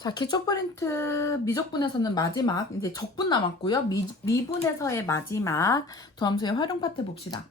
자, 기초 프린트 미적분에서는 마지막, 이제 적분 남았고요. 미분에서의 마지막 도함수의 활용 파트 봅시다.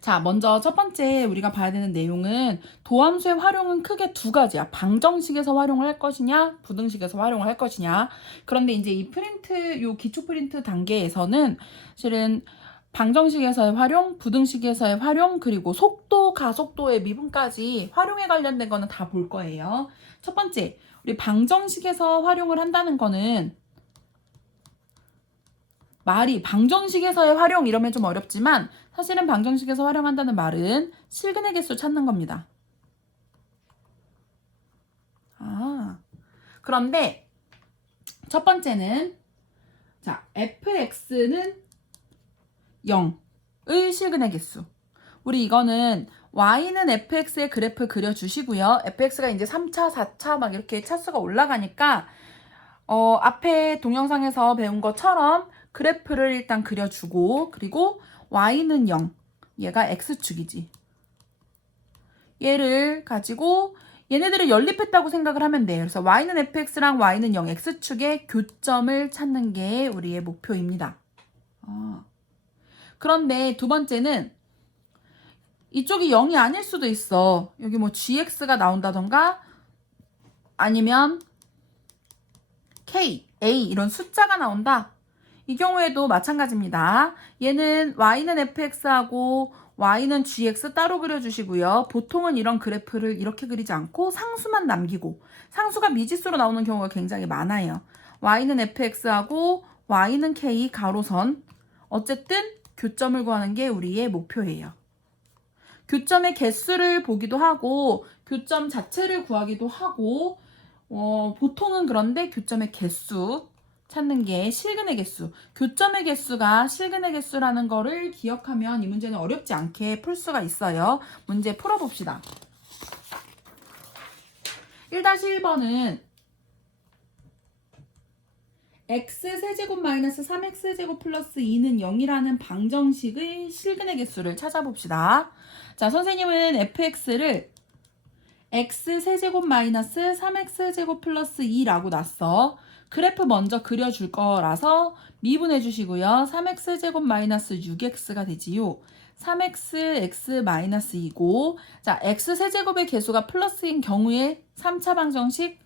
자, 먼저 첫 번째 우리가 봐야 되는 내용은 도함수의 활용은 크게 두 가지야. 방정식에서 활용을 할 것이냐, 부등식에서 활용을 할 것이냐. 그런데 이제 이 프린트, 요 기초 프린트 단계에서는 실은 방정식에서의 활용, 부등식에서의 활용, 그리고 속도, 가속도의 미분까지 활용에 관련된 거는 다 볼 거예요. 첫 번째, 우리 방정식에서 활용을 한다는 거는 말이 방정식에서의 활용 이러면 좀 어렵지만 사실은 방정식에서 활용한다는 말은 실근의 개수 찾는 겁니다. 그런데 첫 번째는 자, fx는 0의 실근의 개수. 우리 이거는 y는 fx의 그래프 그려주시고요. fx가 이제 3차, 4차 막 이렇게 차수가 올라가니까 앞에 동영상에서 배운 것처럼 그래프를 일단 그려주고 그리고 y는 0, 얘가 x축이지. 얘를 가지고 얘네들을 연립했다고 생각을 하면 돼요. 그래서 y는 fx랑 y는 0, x축의 교점을 찾는 게 우리의 목표입니다. 그런데 두 번째는 이쪽이 0이 아닐 수도 있어. 여기 뭐 gx가 나온다던가 아니면 k, a 이런 숫자가 나온다. 이 경우에도 마찬가지입니다. 얘는 y는 fx하고 y는 gx 따로 그려주시고요. 보통은 이런 그래프를 이렇게 그리지 않고 상수만 남기고 상수가 미지수로 나오는 경우가 굉장히 많아요. y는 fx하고 y는 k 가로선 어쨌든 교점을 구하는 게 우리의 목표예요. 교점의 개수를 보기도 하고 교점 자체를 구하기도 하고 보통은 그런데 교점의 개수 찾는 게 실근의 개수. 교점의 개수가 실근의 개수라는 거를 기억하면 이 문제는 어렵지 않게 풀 수가 있어요. 문제 풀어봅시다. 1-1번은 x세제곱 마이너스 3x제곱 플러스 2는 0이라는 방정식의 실근의 개수를 찾아봅시다. 자, 선생님은 fx를 x세제곱 마이너스 3x제곱 플러스 2라고 놨어. 그래프 먼저 그려줄 거라서 미분해 주시고요. 3x제곱 마이너스 6x가 되지요. 3x, x 마이너스 2고 자, x세제곱의 개수가 플러스인 경우에 3차 방정식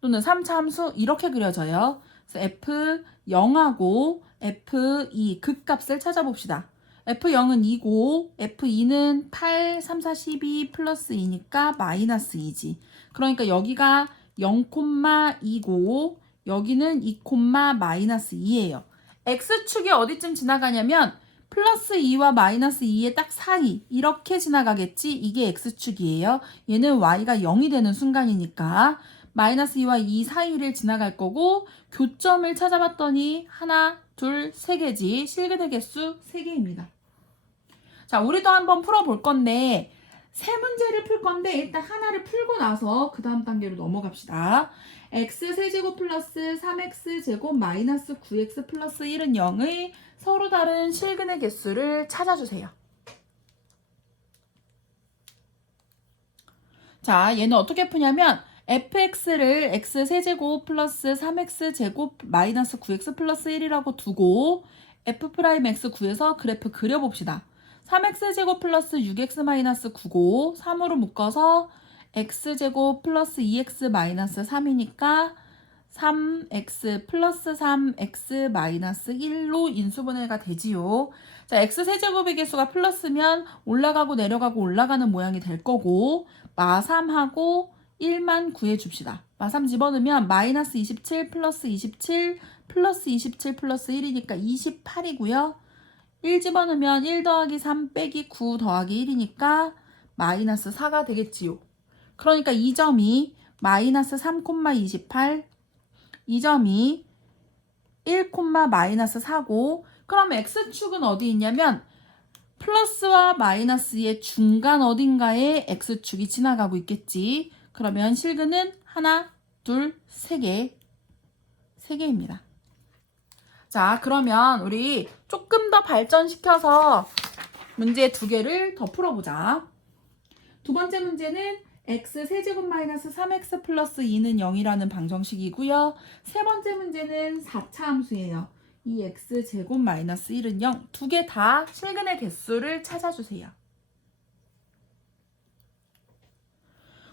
또는 3차 함수 이렇게 그려져요. 그래서 f0하고 f2 극값을 찾아봅시다. f0은 2고 f2는 8, 3, 4, 12 플러스 2니까 마이너스 2지. 그러니까 여기가 0,2고 여기는 2, 마이너스 2예요. x축이 어디쯤 지나가냐면 플러스 2와 마이너스 2의 딱 사이 이렇게 지나가겠지. 이게 x축이에요. 얘는 y가 0이 되는 순간이니까 마이너스 2와 2 사이를 지나갈 거고 교점을 찾아봤더니 하나, 둘, 세 개지. 실근의 개수 3개입니다. 자, 우리도 한번 풀어볼 건데 세 문제를 풀 건데 일단 하나를 풀고 나서 그 다음 단계로 넘어갑시다. x세제곱 플러스 3x제곱 마이너스 9x 플러스 1은 0의 서로 다른 실근의 개수를 찾아주세요. 자, 얘는 어떻게 푸냐면 fx를 x세제곱 플러스 3x제곱 마이너스 9x 플러스 1이라고 두고 f'x 구해서 그래프 그려봅시다. 3x제곱 플러스 6x 마이너스 9고 3으로 묶어서 x제곱 플러스 2x 마이너스 3이니까 3x 플러스 3x 마이너스 1로 인수분해가 되지요. 자, x세제곱의 개수가 플러스면 올라가고 내려가고 올라가는 모양이 될 거고 마3하고 1만 구해줍시다. 마3 집어넣으면 마이너스 27 플러스 27 플러스 27 플러스 1이니까 28이고요. 1 집어넣으면 1 더하기 3 빼기 9 더하기 1이니까 마이너스 4가 되겠지요. 그러니까 이 점이 마이너스 3,28, 이 점이 1, 마이너스 4고 그럼 x축은 어디 있냐면 플러스와 마이너스의 중간 어딘가에 x축이 지나가고 있겠지. 그러면 실근은 하나, 둘, 세 개입니다. 자, 그러면 우리 조금 더 발전시켜서 문제 2개를 더 풀어보자. 두 번째 문제는 x 세제곱 마이너스 3x 플러스 2는 0이라는 방정식이고요. 세 번째 문제는 4차 함수예요. 이 x 제곱 마이너스 1은 0. 두 개 다 실근의 개수를 찾아주세요.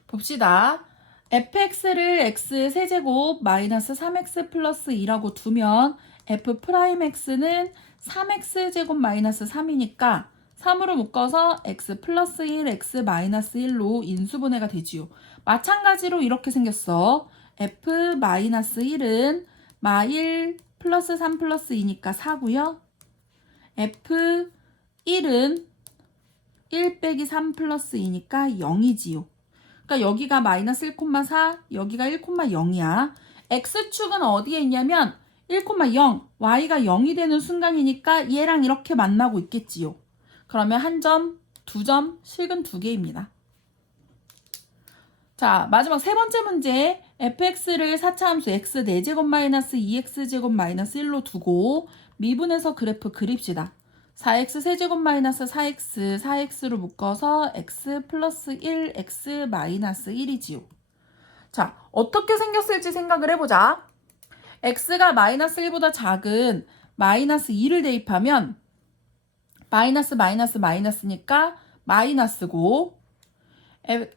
봅시다. fx를 x 세제곱 마이너스 3x 플러스 2라고 두면 f'x는 3x 제곱 마이너스 3이니까 3으로 묶어서 x 플러스 1, x 마이너스 1로 인수분해가 되지요. 마찬가지로 이렇게 생겼어. f 마이너스 1은 마1 플러스 3 플러스 2니까 4고요. f 1은 1 빼기 3 플러스 2니까 0이지요. 그러니까 여기가 마이너스 1,4, 여기가 1,0이야. x축은 어디에 있냐면 1,0, y가 0이 되는 순간이니까 얘랑 이렇게 만나고 있겠지요. 그러면 한 점, 두 점, 실근 두 개입니다. 자, 마지막 세 번째 문제. fx를 4차 함수 x 4제곱 마이너스 2x제곱 마이너스 1로 두고 미분해서 그래프 그립시다. 4x 세제곱 마이너스 4x, 4x로 묶어서 x 플러스 1, x 마이너스 1이지요. 자, 어떻게 생겼을지 생각을 해보자. x가 마이너스 1보다 작은 마이너스 2를 대입하면 마이너스 마이너스 마이너스니까 마이너스고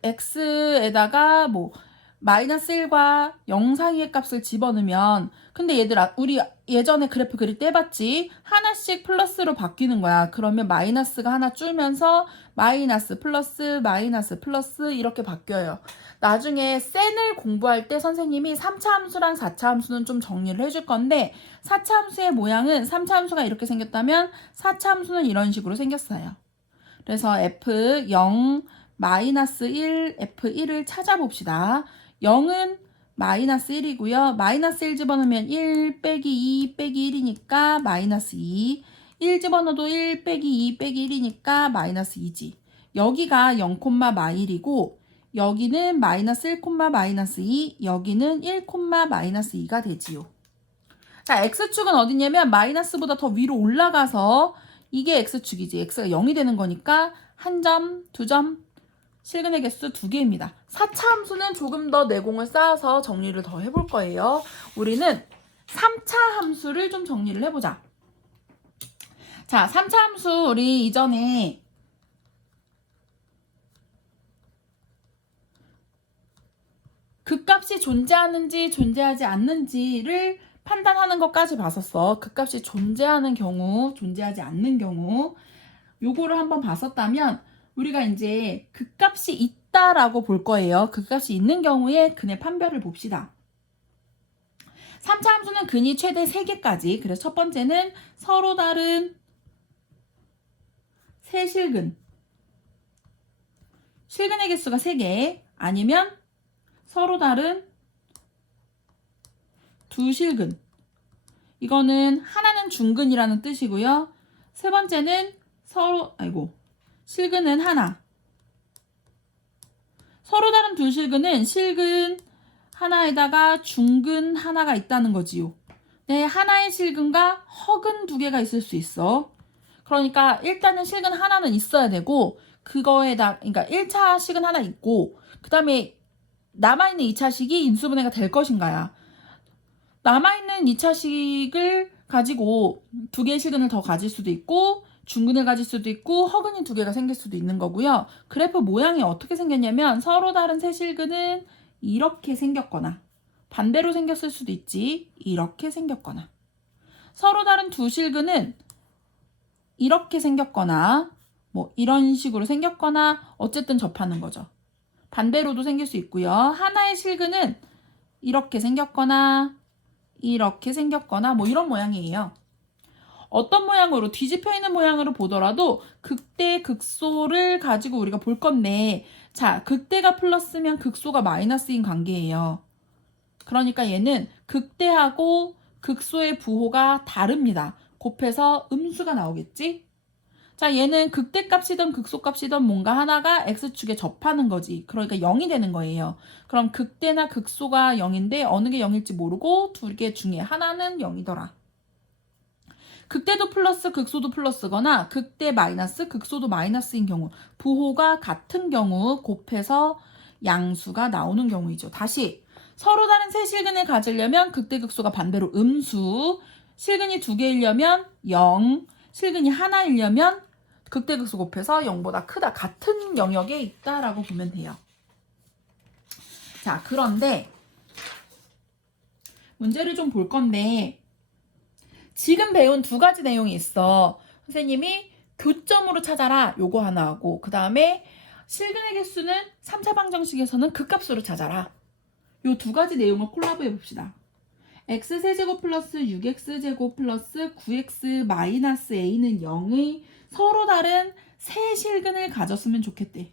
x에다가 뭐 마이너스 1과 0 사이의 값을 집어넣으면 근데 얘들아 우리 예전에 그래프 그릴 때 해봤지? 하나씩 플러스로 바뀌는 거야. 그러면 마이너스가 하나 줄면서 마이너스 플러스 이렇게 바뀌어요. 나중에 센을 공부할 때 선생님이 3차 함수랑 4차 함수는 좀 정리를 해줄 건데 4차 함수의 모양은 3차 함수가 이렇게 생겼다면 4차 함수는 이런 식으로 생겼어요. 그래서 f 0, 마이너스 1, f1을 찾아봅시다. 0은 마이너스 1이고요. 마이너스 1 집어넣으면 1 빼기 2 빼기 1이니까 마이너스 2. 1 집어넣어도 1 빼기 2 빼기 1이니까 마이너스 2지. 여기가 0, 마일이고 여기는 마이너스 1, 마이너스 2. 여기는 1, 마이너스 2가 되지요. 자, x축은 어디냐면 마이너스보다 더 위로 올라가서 이게 x축이지. x가 0이 되는 거니까 한 점, 두 점, 실근의 개수 2개입니다. 4차 함수는 조금 더 내공을 쌓아서 정리를 더 해볼 거예요. 우리는 3차 함수를 좀 정리를 해보자. 자, 3차 함수 우리 이전에 극값이 존재하는지 존재하지 않는지를 판단하는 것까지 봤었어. 극값이 존재하는 경우, 존재하지 않는 경우 요거를 한번 봤었다면 우리가 이제 극값이 있다라고 볼 거예요. 극값이 있는 경우에 근의 판별을 봅시다. 3차 함수는 근이 최대 3개까지. 그래서 첫 번째는 서로 다른 세 실근. 실근의 개수가 3개. 아니면 서로 다른 두 실근. 이거는 하나는 중근이라는 뜻이고요. 세 번째는 실근은 하나. 서로 다른 두 실근은 실근 하나에다가 중근 하나가 있다는 거지요. 네, 하나의 실근과 허근 2개가 있을 수 있어. 그러니까 일단은 실근 하나는 있어야 되고 그러니까 1차 식은 하나 있고 그 다음에 남아있는 2차식이 인수분해가 될 것인가야. 남아있는 2차식을 가지고 2개의 실근을 더 가질 수도 있고 중근을 가질 수도 있고 허근이 2개가 생길 수도 있는 거고요. 그래프 모양이 어떻게 생겼냐면 서로 다른 세 실근은 이렇게 생겼거나 반대로 생겼을 수도 있지. 이렇게 생겼거나 서로 다른 두 실근은 이렇게 생겼거나 뭐 이런 식으로 생겼거나 어쨌든 접하는 거죠. 반대로도 생길 수 있고요. 하나의 실근은 이렇게 생겼거나 이렇게 생겼거나 뭐 이런 모양이에요. 어떤 모양으로 뒤집혀 있는 모양으로 보더라도 극대 극소를 가지고 우리가 볼 건데 자, 극대가 플러스면 극소가 마이너스인 관계예요. 그러니까 얘는 극대하고 극소의 부호가 다릅니다. 곱해서 음수가 나오겠지? 자, 얘는 극대값이든 극소값이든 뭔가 하나가 x축에 접하는 거지. 그러니까 0이 되는 거예요. 그럼 극대나 극소가 0인데 어느 게 0일지 모르고 2개 중에 하나는 0이더라. 극대도 플러스 극소도 플러스거나 극대 마이너스 극소도 마이너스인 경우 부호가 같은 경우 곱해서 양수가 나오는 경우이죠. 다시 서로 다른 세 실근을 가지려면 극대극소가 반대로 음수, 실근이 2개이려면 0, 실근이 하나이려면 극대극소 곱해서 0보다 크다. 같은 영역에 있다라고 보면 돼요. 자, 그런데 문제를 좀 볼 건데 지금 배운 2가지 내용이 있어. 선생님이 교점으로 찾아라 요거 하나 하고 그 다음에 실근의 개수는 3차 방정식에서는 극값으로 찾아라. 요 2가지 내용을 콜라보해 봅시다. x세제곱 플러스 6x제곱 플러스 9x 마이너스 a는 0의 서로 다른 세 실근을 가졌으면 좋겠대.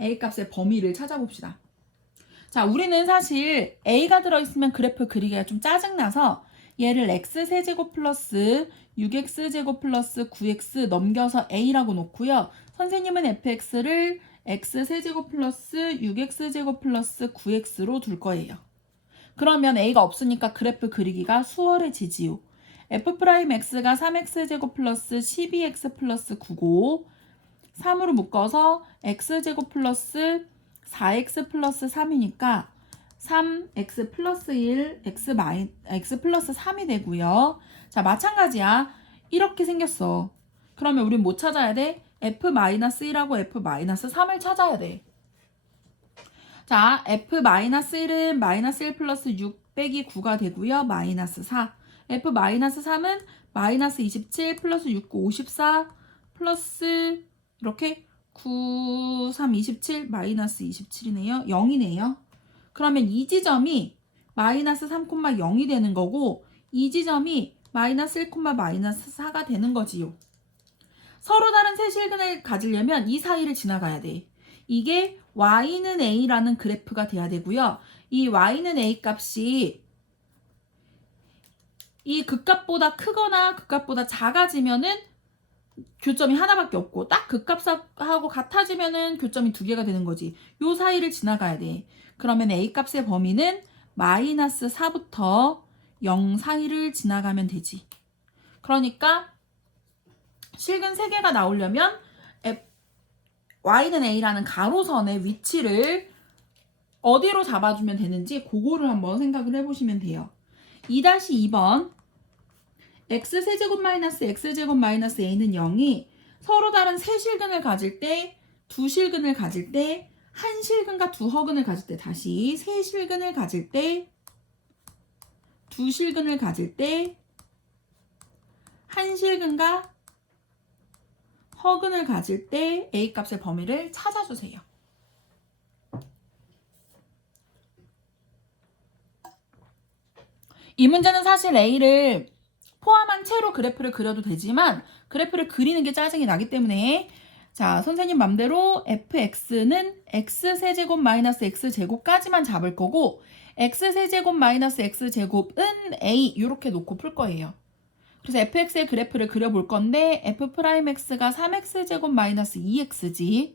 a 값의 범위를 찾아봅시다. 자, 우리는 사실 a가 들어있으면 그래프 그리기가 좀 짜증나서 얘를 x세제곱 플러스 6x제곱 플러스 9x 넘겨서 a라고 놓고요. 선생님은 fx를 x세제곱 플러스 6x제곱 플러스 9x로 둘 거예요. 그러면 a가 없으니까 그래프 그리기가 수월해지지요. f'x가 3x제곱 플러스 12x 플러스 9고 3으로 묶어서 x제곱 플러스 4x 플러스 3이니까 3x 플러스 1, x 플러스 3이 되고요. 자, 마찬가지야. 이렇게 생겼어. 그러면 우린 뭐 찾아야 돼? f-1하고 f-3을 찾아야 돼. 자, f-1은 마이너스 1 플러스 6 빼기 9가 되고요. 마이너스 4. f-3은 마이너스 27 플러스 6, 9, 54 플러스 이렇게 9, 3, 27 마이너스 27이네요. 0이네요. 그러면 이 지점이 마이너스 3,0이 되는 거고 이 지점이 마이너스 1, 마이너스 4가 되는 거지요. 서로 다른 세 실근을 가지려면 이 사이를 지나가야 돼. 이게 y는 a라는 그래프가 돼야 되고요. 이 y는 a 값이 이 극값보다 크거나 극값보다 작아지면은 교점이 하나밖에 없고 딱 극값하고 같아지면은 교점이 2개가 되는 거지. 요 사이를 지나가야 돼. 그러면 a 값의 범위는 마이너스 4부터 0 사이를 지나가면 되지. 그러니까 실근 3개가 나오려면 y는 a라는 가로선의 위치를 어디로 잡아주면 되는지 그거를 한번 생각을 해보시면 돼요. 2-2번 x세제곱 마이너스 x제곱 마이너스 a는 0이 서로 다른 세 실근을 가질 때, 두 실근을 가질 때, 한 실근과 두 허근을 가질 때, 다시 세 실근을 가질 때, 두 실근을 가질 때, 한 실근과 허근을 가질 때 a 값의 범위를 찾아주세요. 이 문제는 사실 a를 포함한 채로 그래프를 그려도 되지만 그래프를 그리는 게 짜증이 나기 때문에 자, 선생님 맘대로 fx는 x세제곱 마이너스 x제곱까지만 잡을 거고 x세제곱 마이너스 x제곱은 a 이렇게 놓고 풀 거예요. 그래서 fx의 그래프를 그려볼 건데 f'x가 3x제곱 마이너스 2x지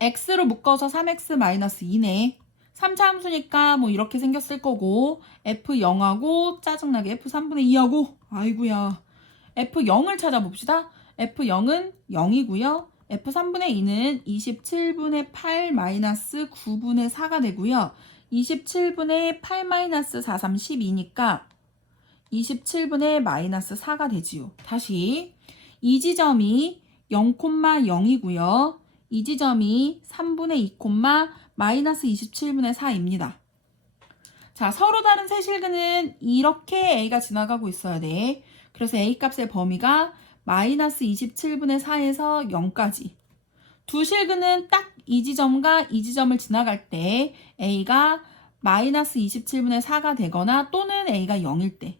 x로 묶어서 3x 마이너스 2네 3차 함수니까 뭐 이렇게 생겼을 거고 f0하고 짜증나게 f3분의 2하고 아이고야 f0을 찾아봅시다. f0은 0이고요. f3분의 2는 27분의 8 마이너스 9분의 4가 되고요. 27분의 8 마이너스 4, 3, 12니까 27분의 마이너스 4가 되지요. 다시 이 지점이 0,0이고요. 이 지점이 3분의 2, 마이너스 27분의 4입니다. 자, 서로 다른 세 실근은 이렇게 a가 지나가고 있어야 돼. 그래서 a 값의 범위가 마이너스 27분의 4에서 0까지. 두 실근은 딱 이 지점과 이 지점을 지나갈 때 a가 마이너스 27분의 4가 되거나 또는 a가 0일 때.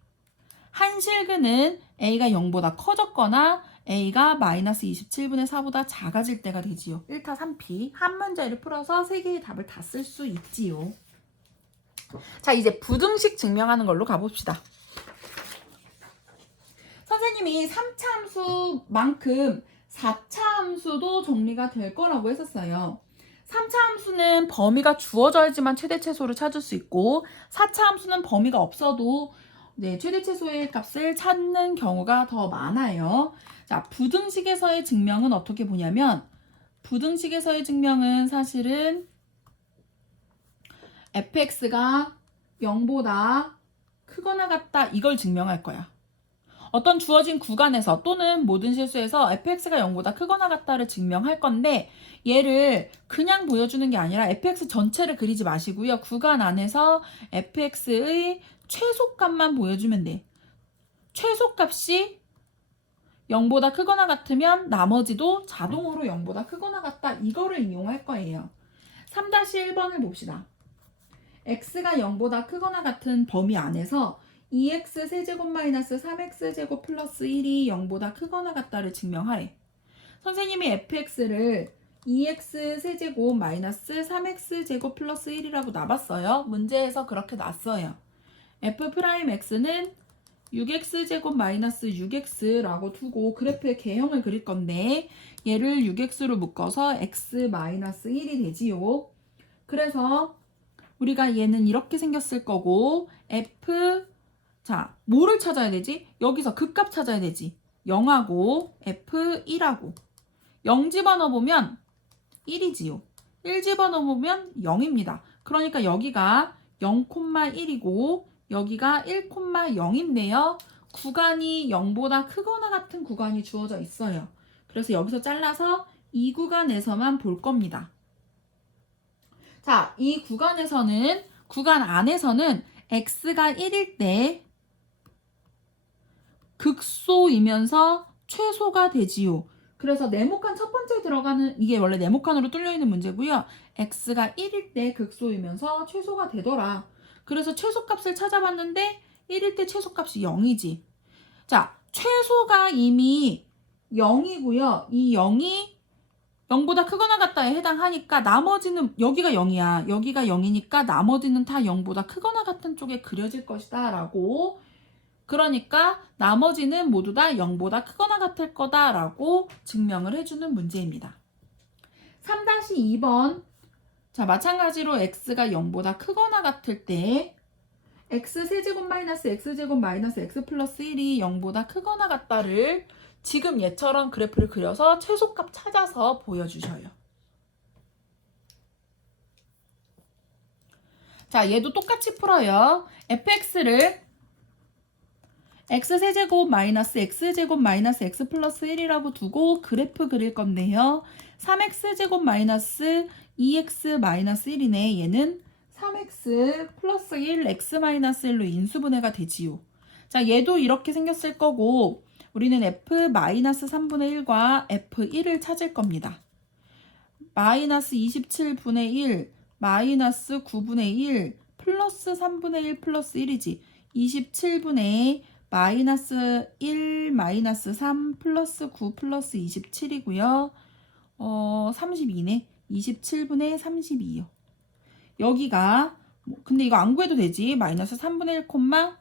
한 실근은 a가 0보다 커졌거나 a가 마이너스 27분의 4보다 작아질 때가 되지요. 1타 3피. 한 문제를 풀어서 3개의 답을 다 쓸 수 있지요. 자, 이제 부등식 증명하는 걸로 가봅시다. 선생님이 3차 함수만큼 4차 함수도 정리가 될 거라고 했었어요. 3차 함수는 범위가 주어져야지만 최대 최소를 찾을 수 있고 4차 함수는 범위가 없어도 최대 최소의 값을 찾는 경우가 더 많아요. 자, 부등식에서의 증명은 어떻게 보냐면 부등식에서의 증명은 사실은 fx가 0보다 크거나 같다 이걸 증명할 거야. 어떤 주어진 구간에서 또는 모든 실수에서 fx가 0보다 크거나 같다를 증명할 건데 얘를 그냥 보여주는 게 아니라 fx 전체를 그리지 마시고요. 구간 안에서 fx의 최소값만 보여주면 돼. 최소값이 0보다 크거나 같으면 나머지도 자동으로 0보다 크거나 같다 이거를 이용할 거예요. 3-1번을 봅시다. x가 0보다 크거나 같은 범위 안에서 2x 세제곱 마이너스 3x 제곱 플러스 1이 0보다 크거나 같다를 증명하래. 선생님이 fx를 2x 세제곱 마이너스 3x 제곱 플러스 1이라고 놔봤어요. 문제에서 그렇게 놨어요. f'x는 6x 제곱 마이너스 6x라고 두고 그래프의 개형을 그릴 건데 얘를 6x로 묶어서 x 마이너스 1이 되지요. 그래서 우리가 얘는 이렇게 생겼을 거고 자 뭐를 찾아야 되지? 여기서 극값 찾아야 되지. 0하고 f1하고 0 집어넣어보면 1이지요. 1 집어넣어보면 0입니다. 그러니까 여기가 0,1이고 여기가 1,0인데요. 구간이 0보다 크거나 같은 구간이 주어져 있어요. 그래서 여기서 잘라서 이 구간에서만 볼 겁니다. 자, 이 구간 안에서는 x가 1일 때 극소이면서 최소가 되지요. 그래서 네모칸 첫 번째 들어가는 이게 원래 네모칸으로 뚫려 있는 문제고요. x가 1일 때 극소이면서 최소가 되더라. 그래서 최소값을 찾아봤는데 1일 때 최소값이 0이지. 자, 최소가 이미 0이고요. 이 0이 0보다 크거나 같다에 해당하니까 나머지는 여기가 0이야. 여기가 0이니까 나머지는 다 0보다 크거나 같은 쪽에 그려질 것이다 라고. 그러니까 나머지는 모두 다 0보다 크거나 같을 거다 라고 증명을 해주는 문제입니다. 3-2번. 자, 마찬가지로 x가 0보다 크거나 같을 때 x 세제곱 마이너스 x제곱 마이너스 x 플러스 1이 0보다 크거나 같다를 지금 얘처럼 그래프를 그려서 최소값 찾아서 보여주셔요. 자, 얘도 똑같이 풀어요. fx를 x세제곱 마이너스 x제곱 마이너스 x 플러스 1이라고 두고 그래프 그릴 건데요. 3x제곱 마이너스 2x 마이너스 1이네. 얘는 3x 플러스 1 x 마이너스 1로 인수분해가 되지요. 자, 얘도 이렇게 생겼을 거고 우리는 f 마이너스 3분의 1과 f1을 찾을 겁니다. 마이너스 27분의 1 마이너스 9분의 1 플러스 3분의 1 플러스 1이지. 27분의 마이너스 1 마이너스 3 플러스 9 플러스 27이고요. 32네. 27분의 32요. 여기가 근데 이거 안 구해도 되지. 마이너스 3분의 1 콤마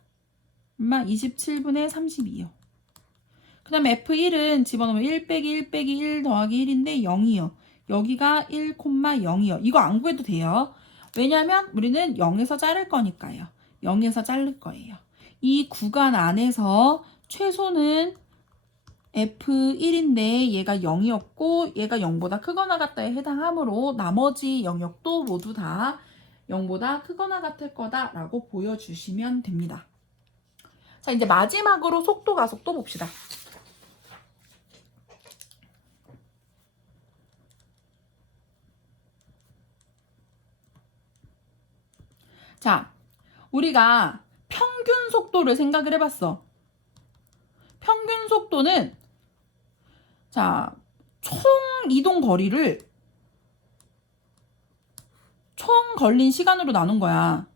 27분의 32요. 그 다음에 F1은 집어넣으면 1 빼기 1 빼기 1 더하기 1인데 0이요. 여기가 1, 0이요. 이거 안 구해도 돼요. 왜냐하면 우리는 0에서 자를 거니까요. 0에서 자를 거예요. 이 구간 안에서 최소는 F1인데 얘가 0이었고 얘가 0보다 크거나 같다에 해당하므로 나머지 영역도 모두 다 0보다 크거나 같을 거다라고 보여주시면 됩니다. 자, 이제 마지막으로 속도 가속도 봅시다. 자, 우리가 평균 속도를 생각을 해봤어. 평균 속도는 자, 총 이동 거리를 총 걸린 시간으로 나눈 거야.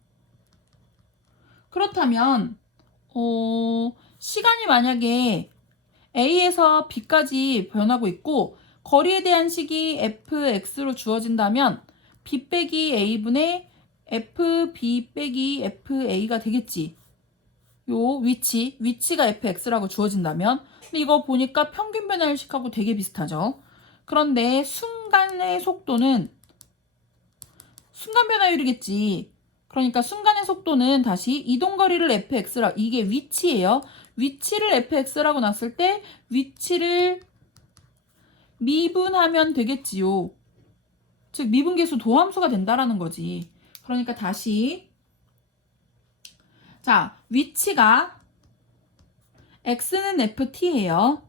그렇다면 시간이 만약에 A에서 B까지 변하고 있고 거리에 대한 식이 fx로 주어진다면 B 빼기 A분의 fb 빼기 fa가 되겠지. 요 위치가 fx라고 주어진다면 근데 이거 보니까 평균 변화일식하고 되게 비슷하죠. 그런데 순간의 속도는 순간 변화율이겠지. 그러니까 순간의 속도는 다시 이동거리를 fx라 이게 위치예요. 위치를 fx라고 놨을 때 위치를 미분하면 되겠지요. 즉 미분계수 도함수가 된다라는 거지. 그러니까 다시 자, 위치가 x는 ft예요.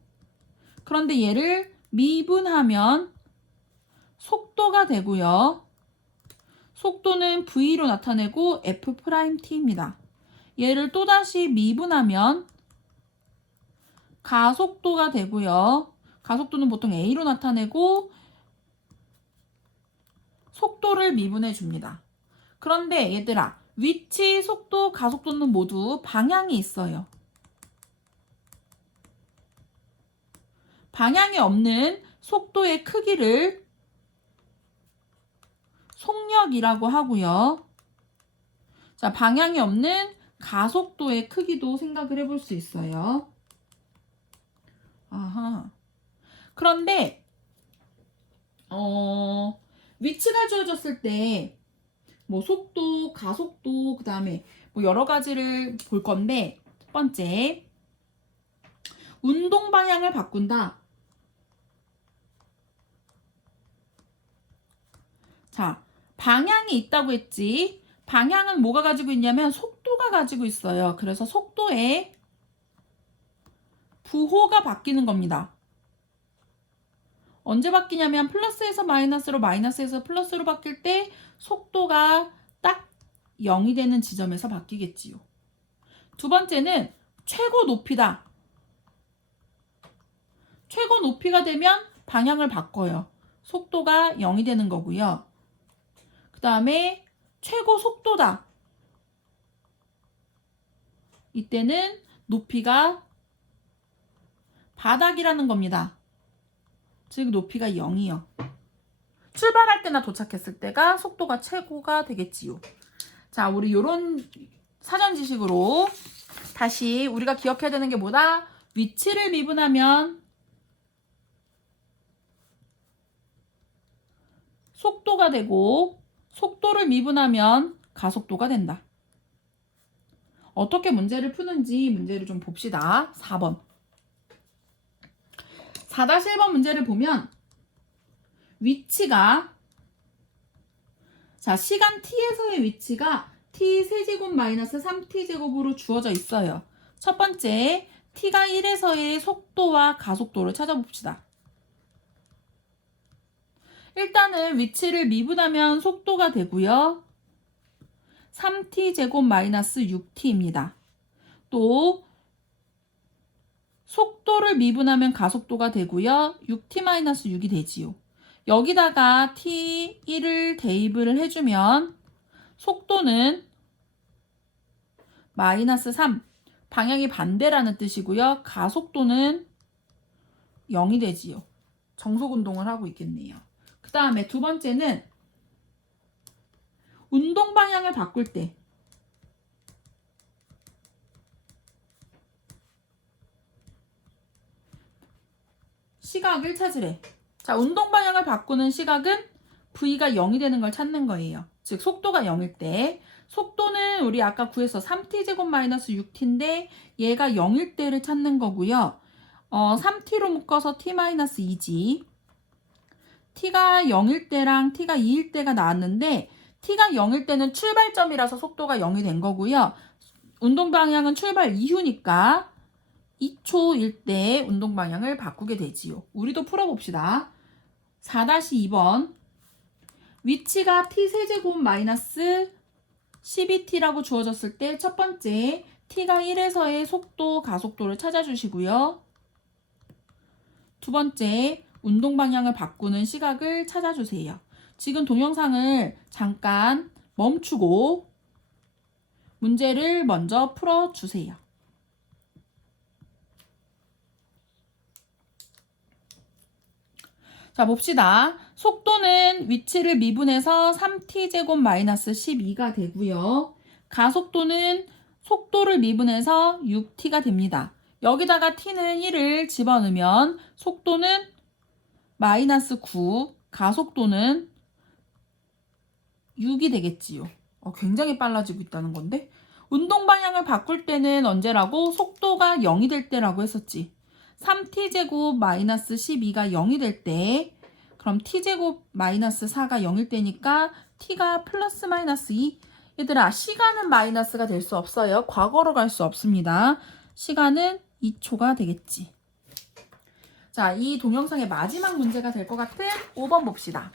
그런데 얘를 미분하면 속도가 되고요. 속도는 v로 나타내고 f't입니다. 얘를 또다시 미분하면 가속도가 되고요. 가속도는 보통 a로 나타내고 속도를 미분해 줍니다. 그런데 얘들아, 위치, 속도, 가속도는 모두 방향이 있어요. 방향이 없는 속도의 크기를 속력이라고 하고요. 자, 방향이 없는 가속도의 크기도 생각을 해볼 수 있어요. 아하. 그런데 위치가 주어졌을 때 뭐 속도, 가속도, 그 다음에 뭐 여러 가지를 볼 건데, 첫 번째, 운동 방향을 바꾼다. 자, 방향이 있다고 했지. 방향은 뭐가 가지고 있냐면 속도가 가지고 있어요. 그래서 속도에 부호가 바뀌는 겁니다. 언제 바뀌냐면 플러스에서 마이너스로, 마이너스에서 플러스로 바뀔 때 속도가 딱 0이 되는 지점에서 바뀌겠지요. 두 번째는 최고 높이다. 최고 높이가 되면 방향을 바꿔요. 속도가 0이 되는 거고요. 그 다음에 최고 속도다. 이때는 높이가 바닥이라는 겁니다. 즉 높이가 0이요. 출발할 때나 도착했을 때가 속도가 최고가 되겠지요. 자, 우리 요런 사전 지식으로 다시 우리가 기억해야 되는 게 뭐다? 위치를 미분하면 속도가 되고 속도를 미분하면 가속도가 된다. 어떻게 문제를 푸는지 문제를 좀 봅시다. 4번. 4-1번 문제를 보면 위치가 자, 시간 t에서의 위치가 t 세제곱 마이너스 3t제곱으로 주어져 있어요. 첫 번째, t가 1에서의 속도와 가속도를 찾아봅시다. 일단은 위치를 미분하면 속도가 되고요. 3t제곱 마이너스 6t입니다. 또 속도를 미분하면 가속도가 되고요. 6t-6이 되지요. 여기다가 t1을 대입을 해주면 속도는 마이너스 3, 방향이 반대라는 뜻이고요. 가속도는 0이 되지요. 정속운동을 하고 있겠네요. 그 다음에 두 번째는 운동 방향을 바꿀 때 시각을 찾으래. 자, 운동 방향을 바꾸는 시각은 V가 0이 되는 걸 찾는 거예요. 즉 속도가 0일 때 속도는 우리 아까 구해서 3t제곱 마이너스 6t인데 얘가 0일 때를 찾는 거고요. 3t로 묶어서 t-2지. t가 0일 때랑 t가 2일 때가 나왔는데 t가 0일 때는 출발점이라서 속도가 0이 된 거고요. 운동 방향은 출발 이후니까 2초일 때 운동 방향을 바꾸게 되지요. 우리도 풀어봅시다. 4-2번 위치가 t세제곱 마이너스 12t라고 주어졌을 때 첫 번째 t가 1에서의 속도, 가속도를 찾아주시고요. 두 번째 운동 방향을 바꾸는 시각을 찾아주세요. 지금 동영상을 잠깐 멈추고 문제를 먼저 풀어주세요. 자, 봅시다. 속도는 위치를 미분해서 3t제곱 마이너스 12가 되고요. 가속도는 속도를 미분해서 6t가 됩니다. 여기다가 t는 1을 집어넣으면 속도는 마이너스 9, 가속도는 6이 되겠지요. 굉장히 빨라지고 있다는 건데. 운동 방향을 바꿀 때는 언제라고? 속도가 0이 될 때라고 했었지. 3t제곱 마이너스 12가 0이 될 때, 그럼 t제곱 마이너스 4가 0일 때니까 t가 플러스 마이너스 2. 얘들아, 시간은 마이너스가 될 수 없어요. 과거로 갈 수 없습니다. 시간은 2초가 되겠지. 자, 이 동영상의 마지막 문제가 될 것 같은 5번 봅시다.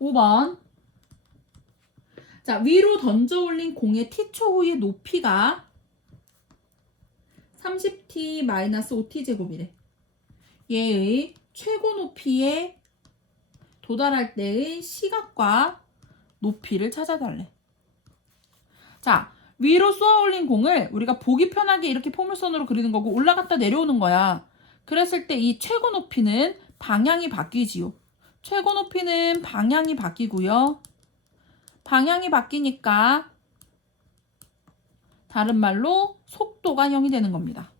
5번. 자, 위로 던져 올린 공의 t초 후의 높이가 30t-5t 제곱이래. 얘의 최고 높이에 도달할 때의 시각과 높이를 찾아달래. 자, 위로 쏘아 올린 공을 우리가 보기 편하게 이렇게 포물선으로 그리는 거고 올라갔다 내려오는 거야. 그랬을 때 이 최고 높이는 방향이 바뀌지요. 최고 높이는 방향이 바뀌고요. 방향이 바뀌니까 다른 말로 속도가 0이 되는 겁니다.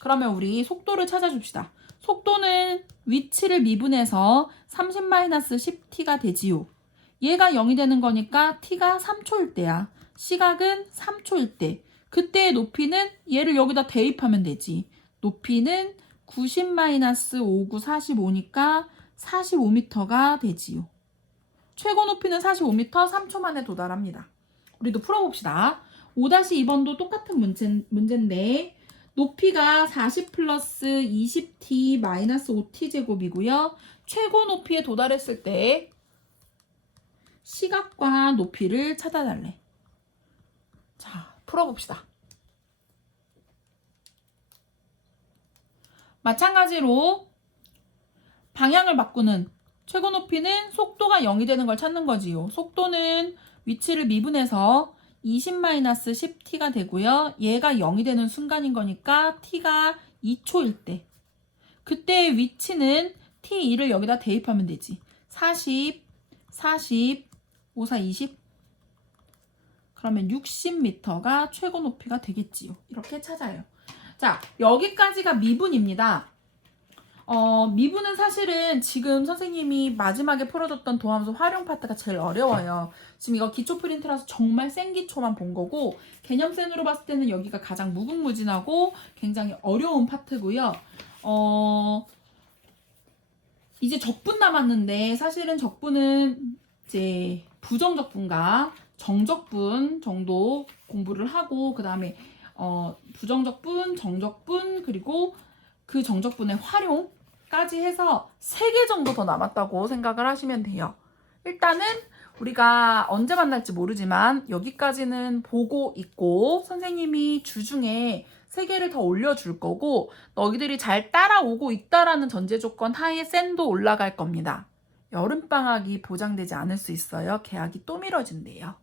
그러면 우리 속도를 찾아줍시다. 속도는 위치를 미분해서 30-10t가 되지요. 얘가 0이 되는 거니까 t가 3초일 때야. 시각은 3초일 때. 그때의 높이는 얘를 여기다 대입하면 되지. 높이는 90-59, 45니까 45m가 되지요. 최고 높이는 45m, 3초 만에 도달합니다. 우리도 풀어봅시다. 5-2번도 똑같은 문제인데 높이가 40 플러스 20t 마이너스 5t 제곱이고요. 최고 높이에 도달했을 때 시각과 높이를 찾아달래. 자, 풀어봅시다. 마찬가지로 방향을 바꾸는 최고 높이는 속도가 0이 되는 걸 찾는 거지요. 속도는 위치를 미분해서 20-10t가 되고요. 얘가 0이 되는 순간인 거니까 t가 2초일 때. 그때의 위치는 t2를 여기다 대입하면 되지. 40, 5, 4, 20. 그러면 60m가 최고 높이가 되겠지요. 이렇게 찾아요. 자, 여기까지가 미분입니다. 미분은 사실은 지금 선생님이 마지막에 풀어줬던 도함수 활용 파트가 제일 어려워요. 지금 이거 기초 프린트라서 정말 센 기초만 본 거고 개념센으로 봤을 때는 여기가 가장 무궁무진하고 굉장히 어려운 파트고요. 이제 적분 남았는데 사실은 적분은 이제 부정적분과 정적분 정도 공부를 하고 그 다음에 부정적분, 정적분 그리고 그 정적분의 활용까지 해서 3개 정도 더 남았다고 생각을 하시면 돼요. 일단은 우리가 언제 만날지 모르지만 여기까지는 보고 있고 선생님이 주중에 3개를 더 올려줄 거고 너희들이 잘 따라오고 있다라는 전제 조건 하에 센도 올라갈 겁니다. 여름방학이 보장되지 않을 수 있어요. 개학이 또 미뤄진대요.